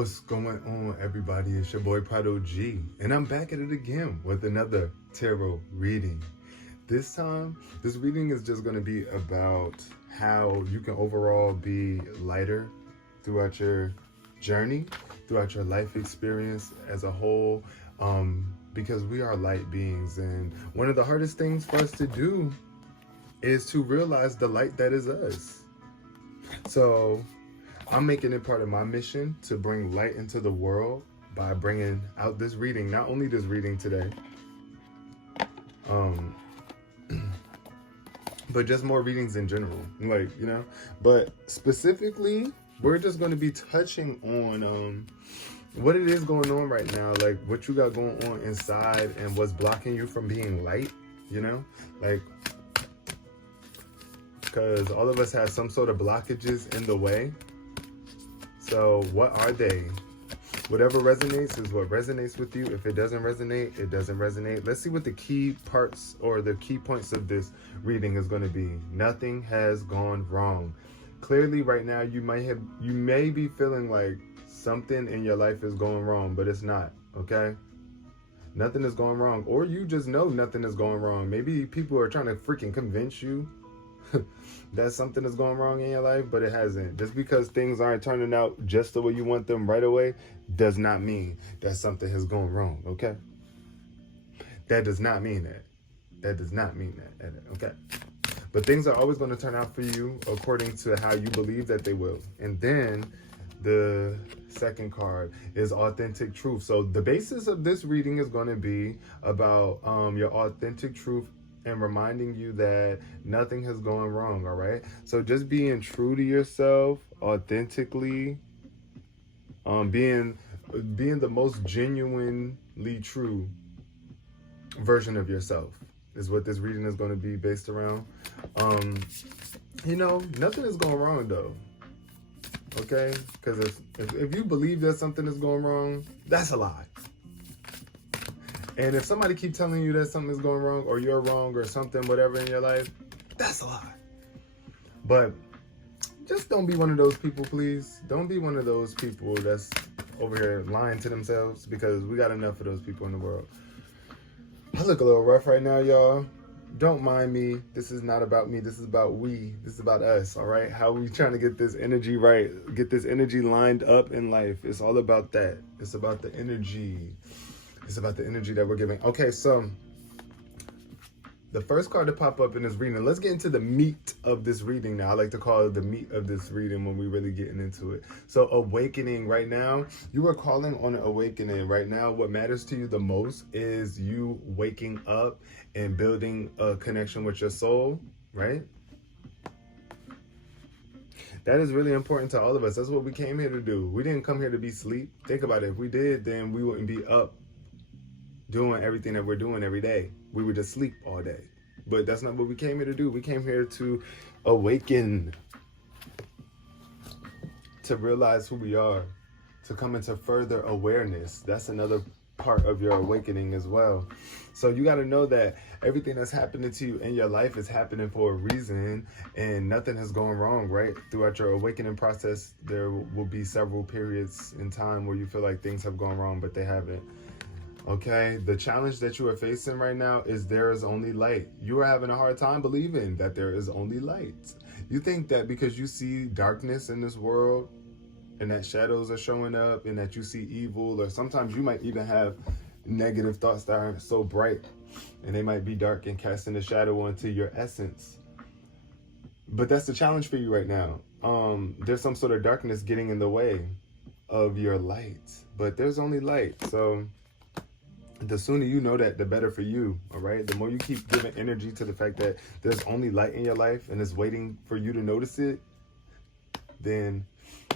What's going on, everybody? It's your boy Prod.og, and I'm back at it again with another tarot reading. This time, this reading is just going to be about how you can overall be lighter throughout your journey, throughout your life experience as a whole, because we are light beings, and one of the hardest things for us to do is to realize the light that is us. So I'm making it part of my mission to bring light into the world by bringing out this reading, not only this reading today, but just more readings in general, but specifically, we're just going to be touching on what it is going on right now, like what you got going on inside and what's blocking you from being light, because all of us have some sort of blockages in the way. So what are they? Whatever resonates is what resonates with you. If it doesn't resonate, it doesn't resonate. Let's see what the key parts or the key points of this reading is going to be. Nothing has gone wrong. Clearly right now you may be feeling like something in your life is going wrong, but it's not, okay? Nothing is going wrong. Or you just know nothing is going wrong. Maybe people are trying to freaking convince you that something is going wrong in your life, but it hasn't. Just because things aren't turning out just the way you want them right away does not mean that something has gone wrong, okay? That does not mean that. That does not mean that, okay? But things are always going to turn out for you according to how you believe that they will. And then the second card is authentic truth. So the basis of this reading is going to be about your authentic truth and reminding you that nothing has gone wrong, all right? So just being true to yourself, authentically, being the most genuinely true version of yourself is what this reading is going to be based around. Nothing is going wrong though, okay? Because if you believe that something is going wrong, that's a lie. And if somebody keep telling you that something is going wrong or you're wrong or something, whatever in your life, that's a lie. But just don't be one of those people, please. Don't be one of those people that's over here lying to themselves, because we got enough of those people in the world. I look a little rough right now, y'all. Don't mind me. This is not about me. This is about we. This is about us, all right? How we trying to get this energy right, get this energy lined up in life. It's all about that. It's about the energy. It's about the energy that we're giving. Okay, so the first card to pop up in this reading, let's get into the meat of this reading now. I like to call it the meat of this reading when we really getting into it. So awakening right now, you are calling on an awakening right now. What matters to you the most is you waking up and building a connection with your soul, right? That is really important to all of us. That's what we came here to do. We didn't come here to be asleep. Think about it. If we did, then we wouldn't be up doing everything that we're doing every day. We would just sleep all day. But that's not what we came here to do. We came here to awaken, to realize who we are, to come into further awareness. That's another part of your awakening as well. So you got to know that everything that's happening to you in your life is happening for a reason, and nothing has gone wrong, right? Throughout your awakening process, there will be several periods in time where you feel like things have gone wrong, but they haven't. Okay, the challenge that you are facing right now is there is only light. You are having a hard time believing that there is only light. You think that because you see darkness in this world and that shadows are showing up and that you see evil, or sometimes you might even have negative thoughts that aren't so bright and they might be dark and casting a shadow onto your essence. But that's the challenge for you right now. There's some sort of darkness getting in the way of your light, but there's only light. So the sooner you know that, the better for you, all right? The more you keep giving energy to the fact that there's only light in your life and it's waiting for you to notice it, then,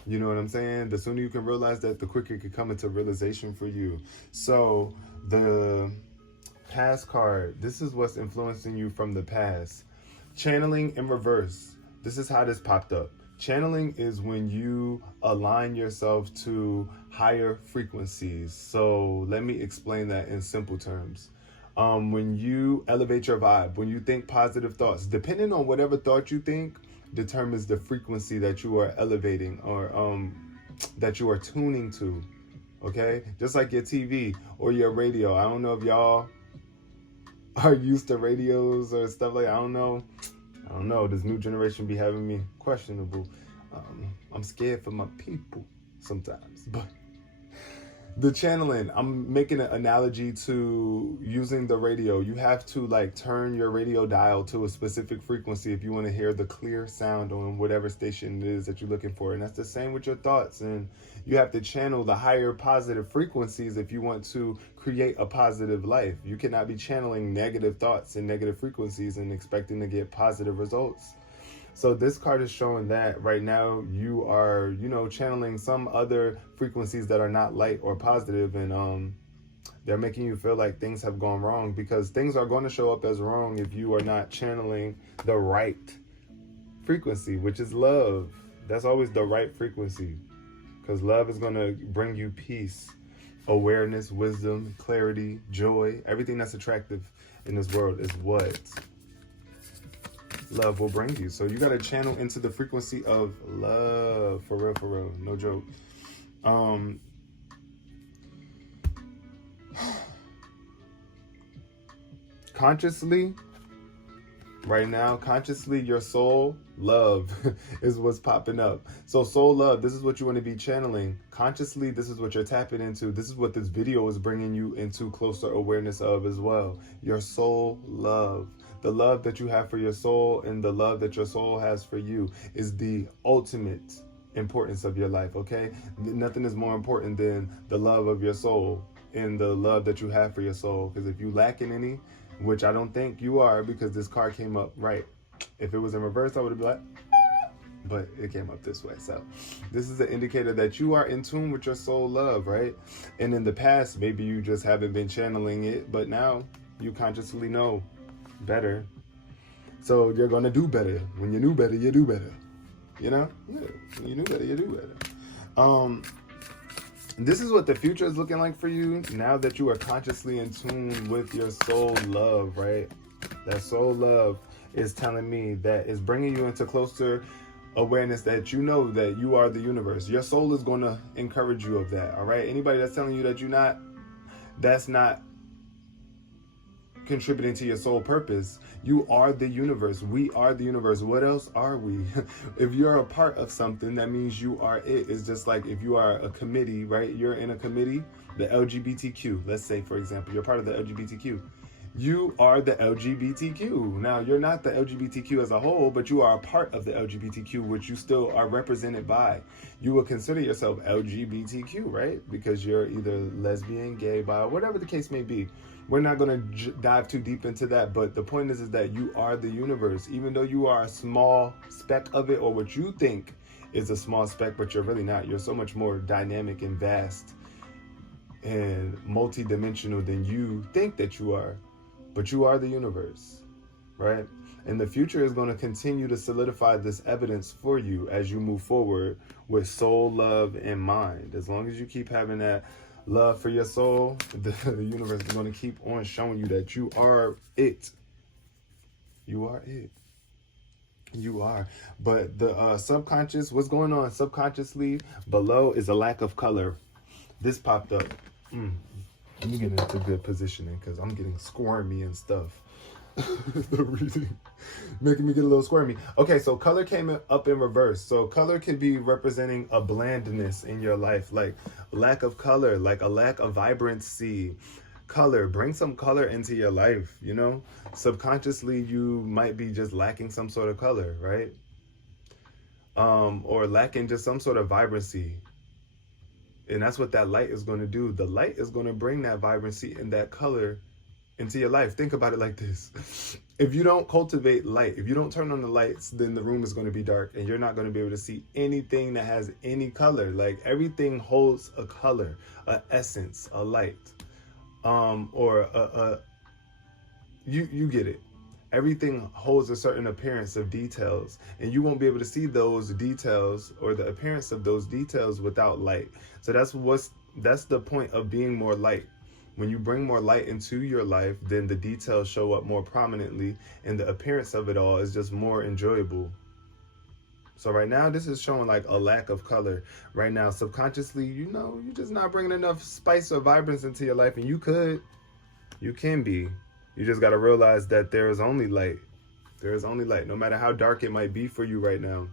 you know what I'm saying? The sooner you can realize that, the quicker it can come into realization for you. So the past card, this is what's influencing you from the past. Channeling in reverse. This is how this popped up. Channeling is when you align yourself to higher frequencies. So let me explain that in simple terms. When you elevate your vibe, when you think positive thoughts, depending on whatever thought you think, determines the frequency that you are elevating or that you are tuning to. Okay, just like your TV or your radio. I don't know if y'all are used to radios or stuff like that. I don't know. This new generation be having me questionable. I'm scared for my people sometimes. But the channeling, I'm making an analogy to using the radio. You have to like turn your radio dial to a specific frequency if you want to hear the clear sound on whatever station it is that you're looking for. And that's the same with your thoughts. And you have to channel the higher positive frequencies if you want to create a positive life. You cannot be channeling negative thoughts and negative frequencies and expecting to get positive results. So this card is showing that right now you are, channeling some other frequencies that are not light or positive, and they're making you feel like things have gone wrong, because things are going to show up as wrong if you are not channeling the right frequency, which is love. That's always the right frequency, because love is going to bring you peace, awareness, wisdom, clarity, joy. Everything that's attractive in this world is what love will bring you. So you got to channel into the frequency of love, for real, no joke. Consciously, right now, your soul love is what's popping up. So soul love, this is what you want to be channeling. Consciously, this is what you're tapping into. This is what this video is bringing you into closer awareness of as well. Your soul love. The love that you have for your soul and the love that your soul has for you is the ultimate importance of your life, okay? Nothing is more important than the love of your soul and the love that you have for your soul. Because if you lack in any, which I don't think you are, because this card came up right. If it was in reverse, I would have been like, but it came up this way. So this is an indicator that you are in tune with your soul love, right? And in the past, maybe you just haven't been channeling it, but now you consciously know better. So you're going to do better. When you knew better, you do better. Yeah, when you knew better, you do better. This is what the future is looking like for you now that you are consciously in tune with your soul love, right? That soul love is telling me that it's bringing you into closer awareness that you know that you are the universe. Your soul is going to encourage you of that, all right? Anybody that's telling you that that's not contributing to your soul purpose. You are the universe. We are the universe. What else are we? If you're a part of something, that means you are it. It's just like if you are a committee, right? You're in a committee, the LGBTQ. Let's say, for example, you're part of the LGBTQ. You are the LGBTQ. Now, you're not the LGBTQ as a whole, but you are a part of the LGBTQ, which you still are represented by. You will consider yourself LGBTQ, right? Because you're either lesbian, gay, bi, whatever the case may be. We're not going to dive too deep into that, but the point is that you are the universe. Even though you are a small speck of it, or what you think is a small speck, but you're really not. You're so much more dynamic and vast and multi-dimensional than you think that you are. But you are the universe, right? And the future is going to continue to solidify this evidence for you as you move forward with soul love in mind. As long as you keep having that love for your soul, the universe is going to keep on showing you that you are it. You are it. You are. But the subconscious, what's going on subconsciously below is a lack of color. This popped up. Let me get into good positioning because I'm getting squirmy and stuff. The reading making me get a little squirmy. Okay, so color came up in reverse. So color can be representing a blandness in your life, like lack of color, like a lack of vibrancy. Color, bring some color into your life, Subconsciously, you might be just lacking some sort of color, right? Or lacking just some sort of vibrancy. And that's what that light is going to do. The light is going to bring that vibrancy and that color into your life. Think about it like this. If you don't cultivate light, if you don't turn on the lights, then the room is going to be dark and you're not going to be able to see anything that has any color. Like everything holds a color, an essence, a light, you get it. Everything holds a certain appearance of details, and you won't be able to see those details or the appearance of those details without light. So that's the point of being more light. When you bring more light into your life, then the details show up more prominently, and the appearance of it all is just more enjoyable. So right now, this is showing like a lack of color. Right now, subconsciously, you're just not bringing enough spice or vibrance into your life. And you can be. You just got to realize that there is only light. There is only light, no matter how dark it might be for you right now.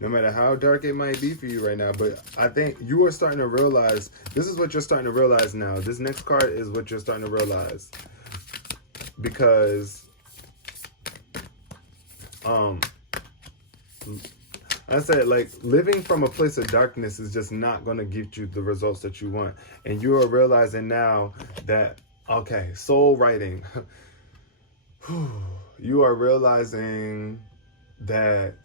No matter how dark it might be for you right now. But I think you are starting to realize, this is what you're starting to realize now. This next card is what you're starting to realize. Because, I said, like, living from a place of darkness is just not going to get you the results that you want. And you are realizing now that, okay, soul writing. You are realizing that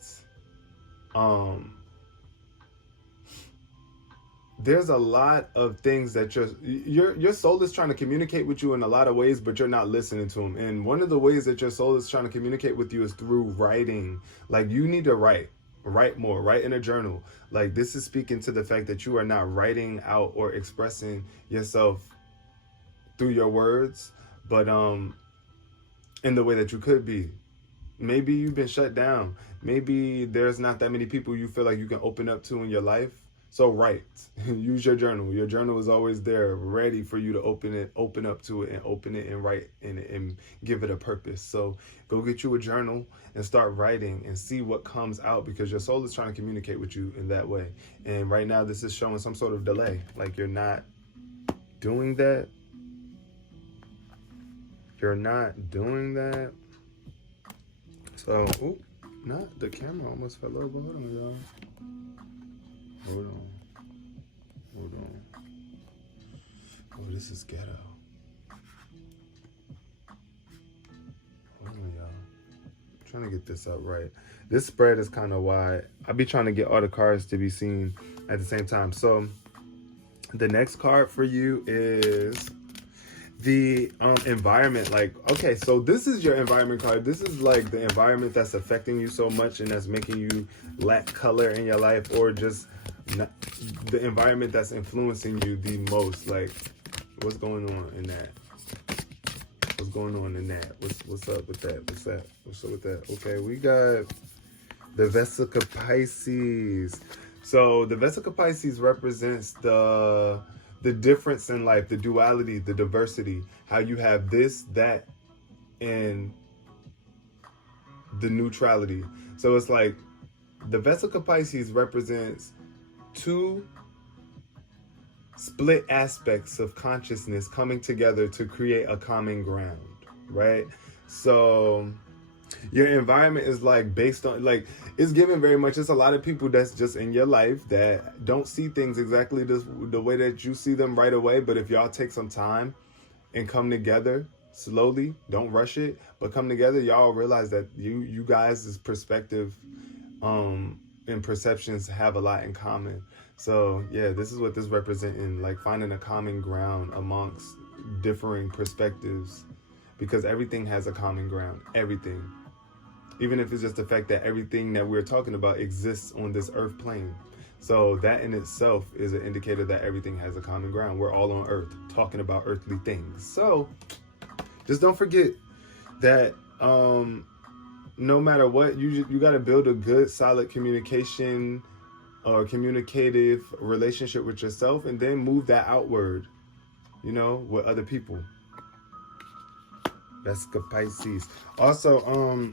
there's a lot of things that your soul is trying to communicate with you in a lot of ways, but you're not listening to them. And one of the ways that your soul is trying to communicate with you is through writing. Like, you need to write more, write in a journal. Like, this is speaking to the fact that you are not writing out or expressing yourself through your words, but in the way that you could be. Maybe you've been shut down. Maybe there's not that many people you feel like you can open up to in your life. So write. Use your journal. Your journal is always there, ready for you to open up to it, and open it and write in it and give it a purpose. So go get you a journal and start writing and see what comes out, because your soul is trying to communicate with you in that way. And right now, this is showing some sort of delay. Like, you're not doing that. You're not doing that. So, not the camera almost fell over. Hold on, y'all. Hold on. Oh, this is ghetto. Hold on, y'all. I'm trying to get this up right. This spread is kind of wide. I'll be trying to get all the cards to be seen at the same time. So, the next card for you is the environment. Like, okay, so this is your environment card. This is like the environment that's affecting you so much and that's making you lack color in your life, or just not, the environment that's influencing you the most. Like, what's going on in that? What's going on in that? What's up with that? What's up with that? Okay, we got the Vesica Pisces. So the Vesica Pisces represents the difference in life, the duality, the diversity, how you have this, that, and the neutrality. So it's like the Vesica Pisces represents two split aspects of consciousness coming together to create a common ground, right? So your environment is like based on, like, it's given very much. It's a lot of people that's just in your life that don't see things exactly the way that you see them right away. But if y'all take some time and come together slowly, don't rush it, but come together, y'all realize that you guys' perspective and perceptions have a lot in common. So yeah, this is what this representing, like finding a common ground amongst differing perspectives, because everything has a common ground. Everything. Even if it's just the fact that everything that we're talking about exists on this earth plane. So that in itself is an indicator that everything has a common ground. We're all on earth talking about earthly things. So just don't forget that no matter what, you got to build a good, solid communication or communicative relationship with yourself, and then move that outward, with other people. Vesica Pisces. Also,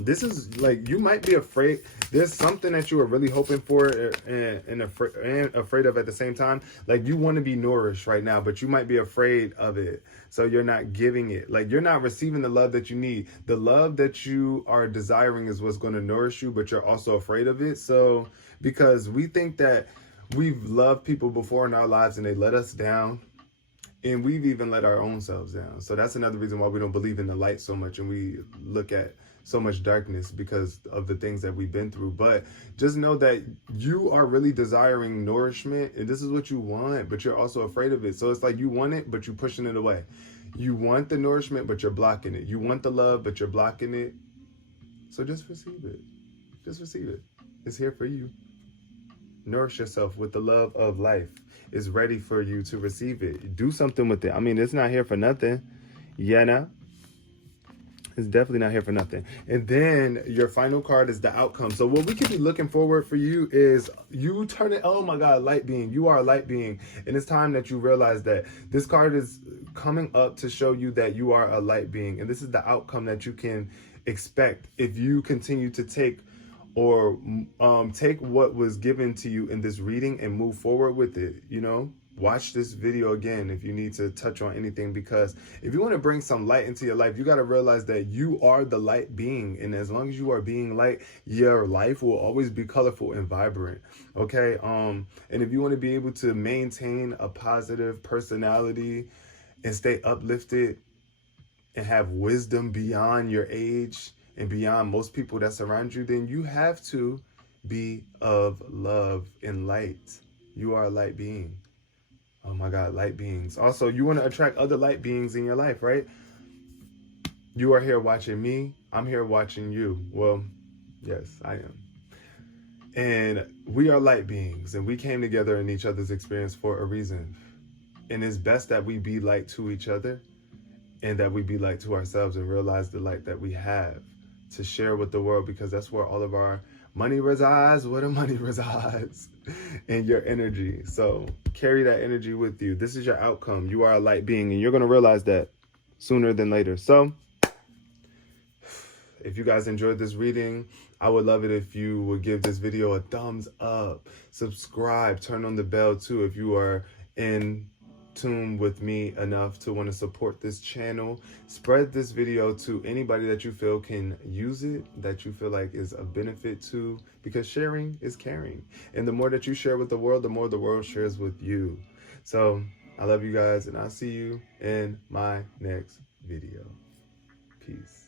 this is like, you might be afraid. There's something that you are really hoping for and afraid of at the same time. Like, you want to be nourished right now, but you might be afraid of it. So you're not giving it. Like, you're not receiving the love that you need. The love that you are desiring is what's going to nourish you, but you're also afraid of it. So, because we think that we've loved people before in our lives and they let us down. And we've even let our own selves down. So that's another reason why we don't believe in the light so much, and we look at so much darkness, because of the things that we've been through. But just know that you are really desiring nourishment, and this is what you want, but you're also afraid of it. So it's like you want it, but you're pushing it away. You want the nourishment, but you're blocking it. You want the love, but you're blocking it. So just receive it. Just receive it. It's here for you. Nourish yourself with the love of life. It's ready for you to receive it. Do something with it. I mean, it's not here for nothing. It's definitely not here for nothing. And then your final card is the outcome. So what we could be looking forward for you is you turning, oh my God, light being. You are a light being. And it's time that you realize that this card is coming up to show you that you are a light being. And this is the outcome that you can expect if you continue to take take what was given to you in this reading and move forward with it. You know, watch this video again if you need to touch on anything, because if you want to bring some light into your life, you got to realize that you are the light being, and as long as you are being light, your life will always be colorful and vibrant. Okay. And if you want to be able to maintain a positive personality and stay uplifted and have wisdom beyond your age and beyond most people that surround you, then you have to be of love and light. You are a light being. Oh my God, light beings. Also, you want to attract other light beings in your life, right? You are here watching me. I'm here watching you. Well, yes, I am. And we are light beings, and we came together in each other's experience for a reason. And it's best that we be light to each other and that we be light to ourselves and realize the light that we have to share with the world, because that's where all of our money resides, where the money resides, in your energy. So carry that energy with you. This is your outcome. You are a light being, and you're going to realize that sooner than later. So if you guys enjoyed this reading, I would love it if you would give this video a thumbs up, subscribe, turn on the bell too if you are in tune with me enough to want to support this channel. Spread this video to anybody that you feel can use it, that you feel like is a benefit to, because sharing is caring. And the more that you share with the world, the more the world shares with you. So I love you guys, and I'll see you in my next video. Peace.